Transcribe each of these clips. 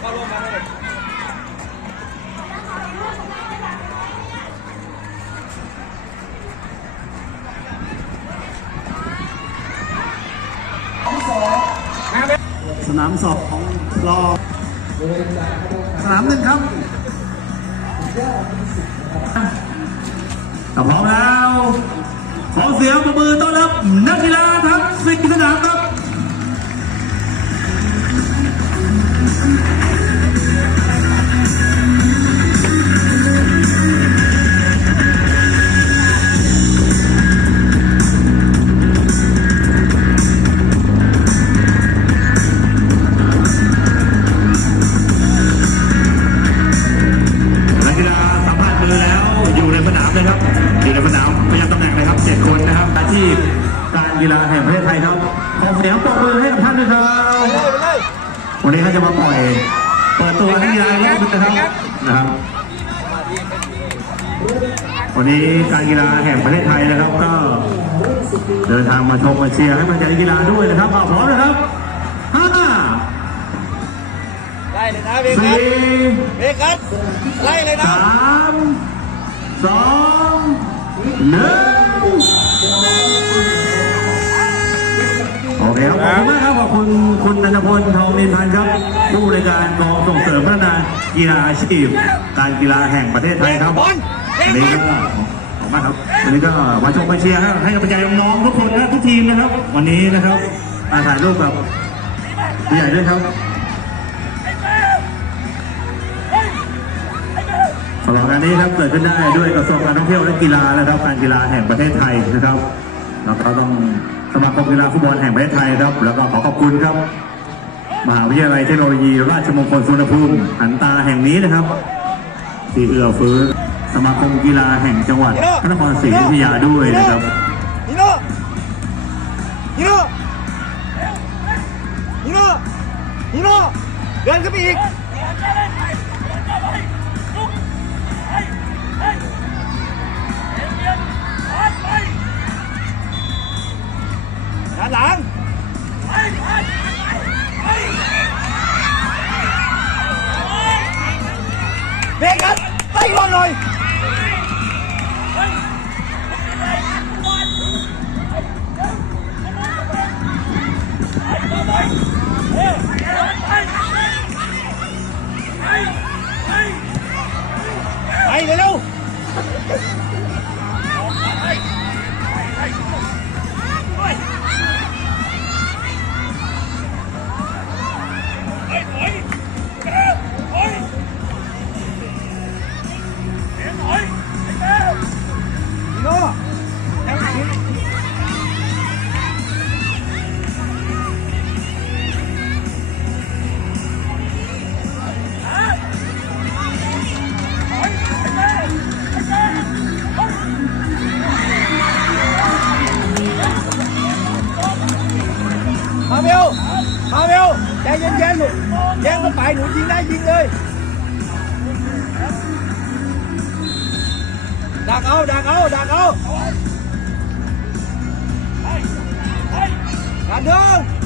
เข้าร่วมมาเลยสนามสองของรอสนามหนึ่งครับถ้าพร้อมแล้ว ขอเสียงประมือต้อนรับนักกีฬาทั้งสิบสนาม การกีฬาแห่งประเทศไทยนะครับก็เดินทางมาชมมาเชียร์ให้กำลังใจนักกีฬาด้วยนะครับเอาพร้อมนะครับห้าไล่เลยนะเบกัสสี่เบกัสไล่เลยนะสามสองหนึ่งโอเคครับขอบคุณมากครับขอบคุณคุณนันทพลทองเนียนพันธ์ครับ ผู้บริการกองส่งเสริมพัฒนากีฬาอาชีพ การกีฬาแห่งประเทศไทยครับวันนี้ก็ขอบคุณ มากครับ วันนี้ก็มาชมมาเชียร์ให้ให้กำลังใจน้องๆทุกคนนะทุกทีมนะครับ วันนี้นะครับมาถ่ายรูปกับผู้ใหญ่ด้วยครับสำหรับงานนี้ครับเกิดขึ้นได้ด้วยกระทรวงการท่องเที่ยวและกีฬานะครับ การกีฬาแห่งประเทศไทยนะครับแล้วก็ต้องสมาคมกีฬาฟุตบอลแห่งประเทศไทยครับ แล้วก็ขอขอบคุณครับมหาวิทยาลัยเทคโนโลยี ราชมงคลสุวรรณภูมิหันตาแห่งนี้นะครับ ที่เอื้อเฟื้อ สมาคมกีฬาแห่งจังหวัดพระนครศรีอยุธยาด้วยนะครับนิโน่นิโน่นิโน่นิโน่เดินขึ้นไปอีก ไปหนูยิงได้ยิงเลย ดักเอา ดักเอา ดักเอาการเดิน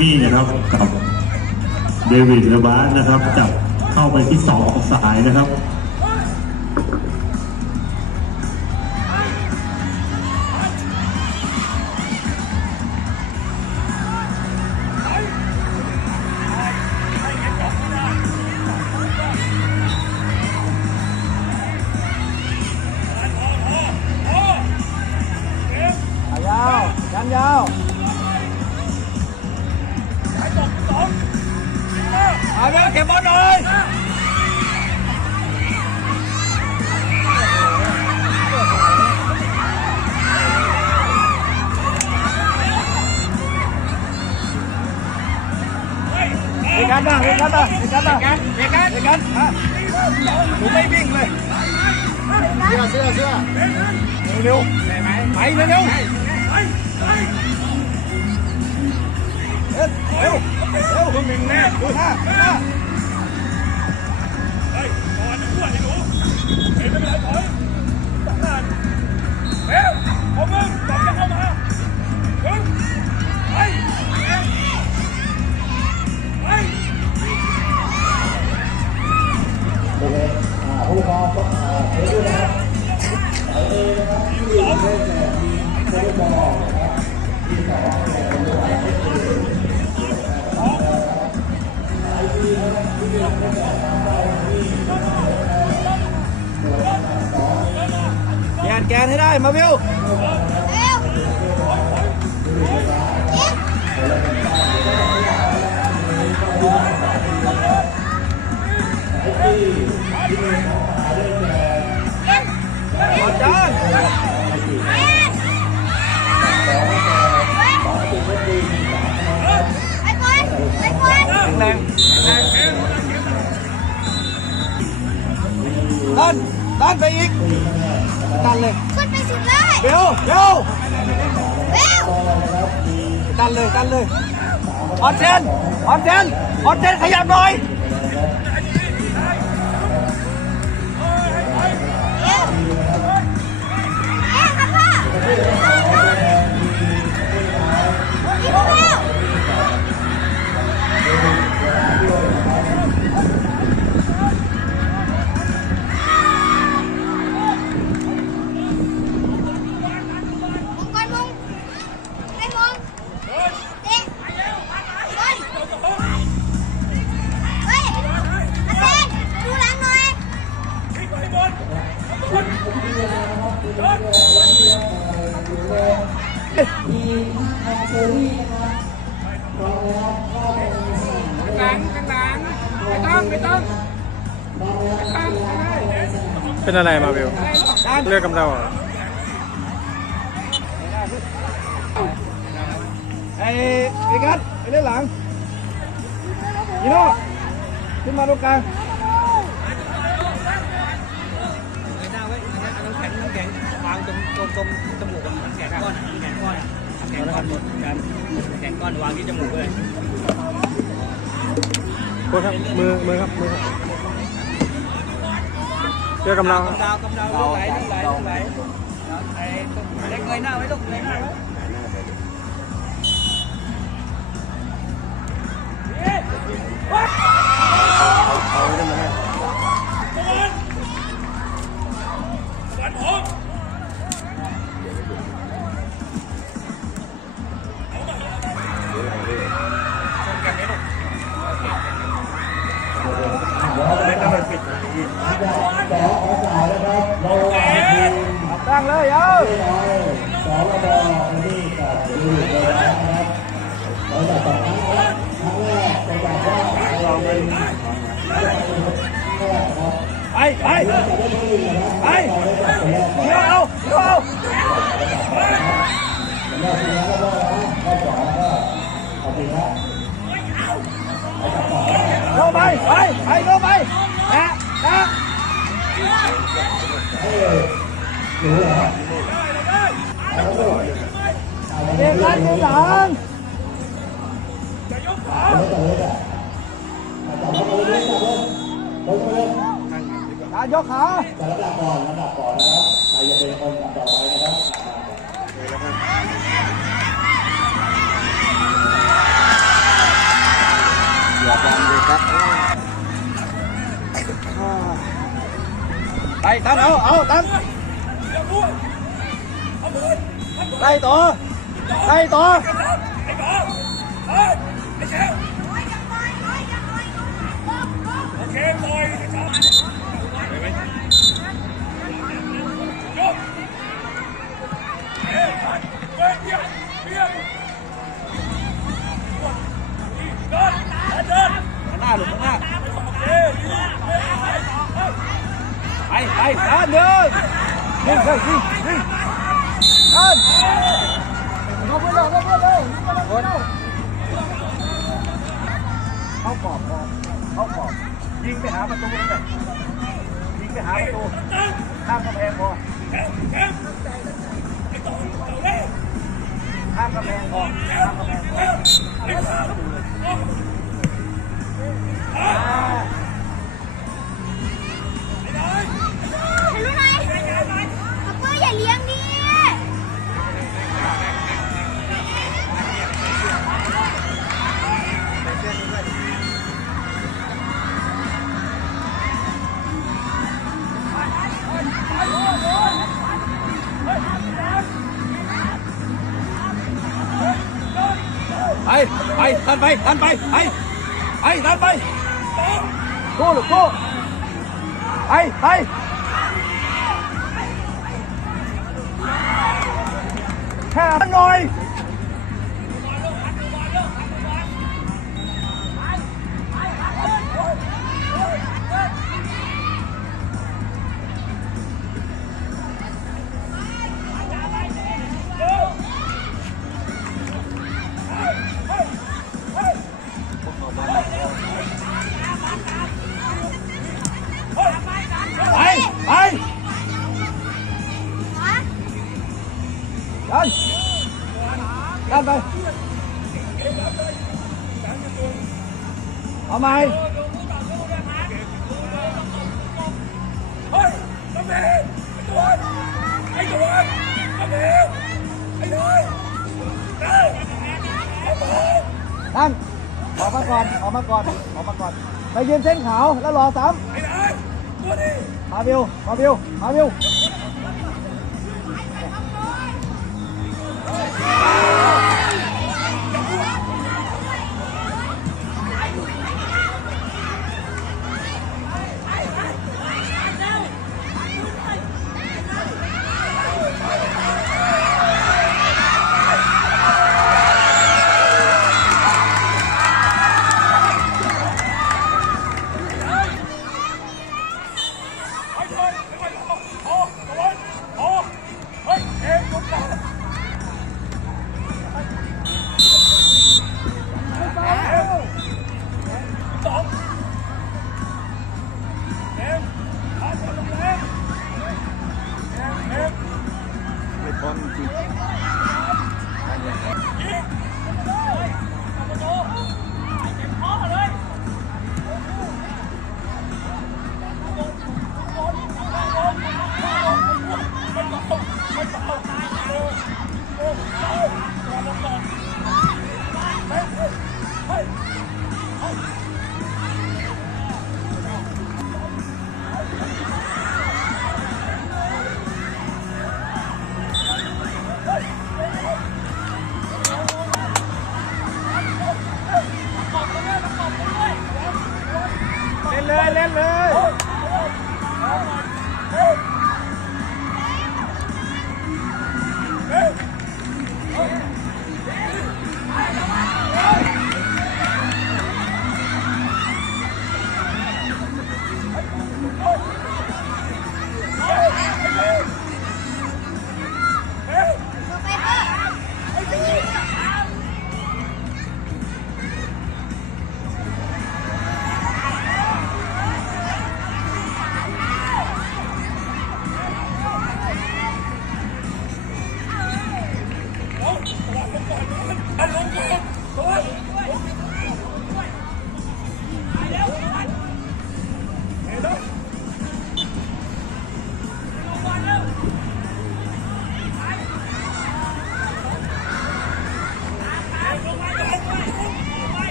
มี่นะครับกับเดวิดเลบาสนะครับจับเข้าไปที่สองของสายนะครับ สื้อเสื้อเร็วๆไปเร็วเร็วเร็วเร็วเร็วคุณหนึ่งแน่ดูท่าดูท่าแกนแกนให้ได้ มาวิวขอ นดันไปอีกดันเลยขึ้นไปสุดเลยเร็วเร็วเร็วดันเลยดันเลยออนเทนออนเทนออนเทนขยับหน่อยเร็วเอ๊ะครับพ่ออี เป็นอะไรมาวิวดันเลือกกำเดาเหรอไอ้ไอ้กัดไปเล่นหลังยีโน่ขึ้นมาตรงกลางหน้าไว้น้ำแข็งน้ำแข็งวางตรงตรงตรงจมูกอะน้ำแข็งก้อนน้ำแข็งก้อนน้ำแข็งก้อนหมดกันน้ำแข็งก้อนวางที่จมูกเลยโค้ชครับมือมือครับมือครับ เลือกำลังกำดาวกำดาวลูกไหลลูกไหลลูกไหลไอ้เล็กเงยหน้าไว้ลูกเงยหน้าไว้เอาไว้ได้ไหม เข้าไปไปไปเข้าไปนะนะเหรอเด็กกันเด็กหลังเอาเลยเอาเลยอะจับเอาเลยจังยการยกขาจับระดับก่อนระดับก่อนนะครับใครจะเป็นคนจับต่อไปนะครับ ไปตันเอาเอาาหลุดข้างหน้าไปไปด้านเดินยิงเลยยิงยิงด้านเข้าไปเลยเข้าไปเลยเข้ากรอบพอเข้ากรอบยิงไปหาประตูเลยยิงไปหาประตูข้ามกำแพงพอข้ามกำแพงพอข้ามกำแพง ไปดันไปดันไปไปไปดัน กมาก่อนออกมาก่อนออกมาก่อนไปยืนเส้นขาวแล้วรอซ้ำมาบิวมาบิวมาบิว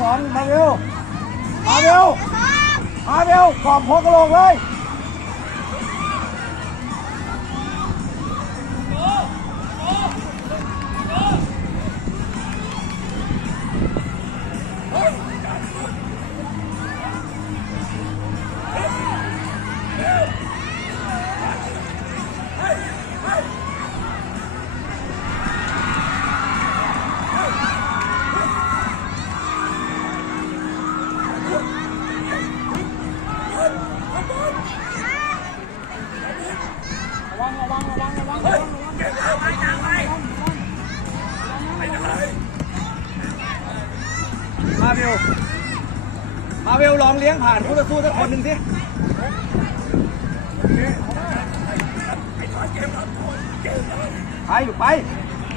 สองมาเร็ว มาเร็ว มาเบลกรอบหัวกระโหลกเลย มาเวล มาเวลลองเลี้ยงผ่านคู่ต่อสู้สักคนหนึ่งสิไปอยู่ไป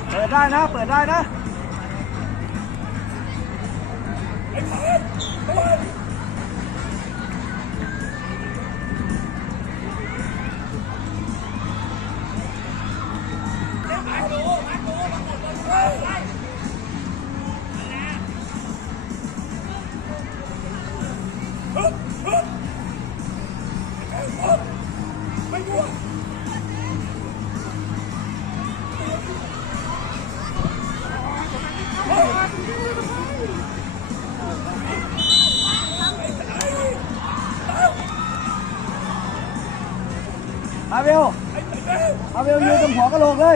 เปิดได้นะ เปิดได้นะมาเเลย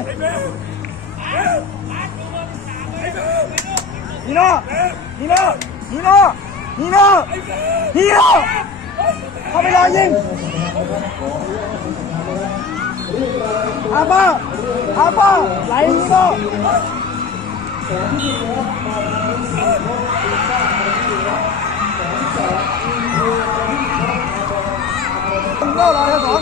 นีโน่นีโน่นีโน่นีโน่นีโน่เข้าไปรอยิงอาบ้าอาบ้าไหลนีโน่นีโน่รอแถวสอง